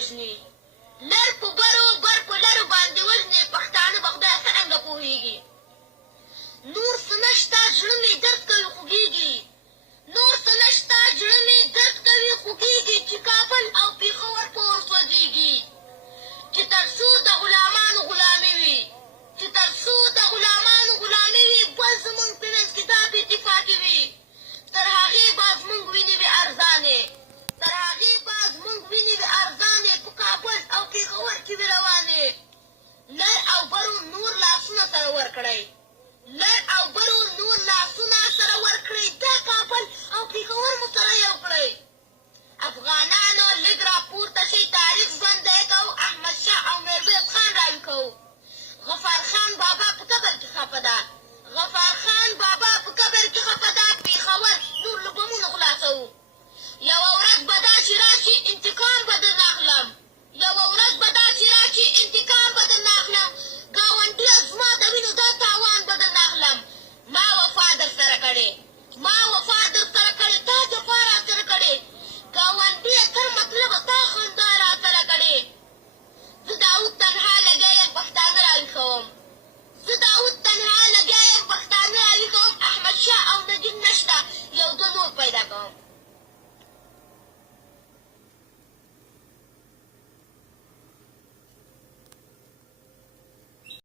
وژني لر په برو بر په لرو باندې وژني پښتانه به خدای څرنګه پوهېږي نور څه نشته زړه مې درد کوي خوږېږي نور څه نشته زړه مې درد کوي خوږېږي چې کابل او پېښور په اور سوځېږي چې تر څو د غلامانو غلامي وي چې تر څو د غلامانو غلامي وي بل زموږ په منځ کې دا بې اتفاقي وي تر هغې به زموږ وینې وي ارزانې تر هغې به زموږ وینې وي ارزانې په کابل او پېښور کې وي روانې لر او برو نور لاسونه سره ورکړئ لر او برو نور لاسونه سره ورکړئ دا کابل او پېښور مو سره یو کړئ افغانانو لږ راپورته شئ تاریخ ژوندی کوو احمدشاه او میرویس خان راوي کوو غفار خان بابا په قبر کې خفه ده غفار خان بابا په قبر کې خفه ده پېښور نور له بمونو خلاصوو یوه ورځ به داسې راشي انتقام به درنه اخلم یوه ورځ به داسې راشي انتقام به درنه اخلم ګاونډیه زما د وینو دا تاوان به درنه اخلم ما وفا در سره کړې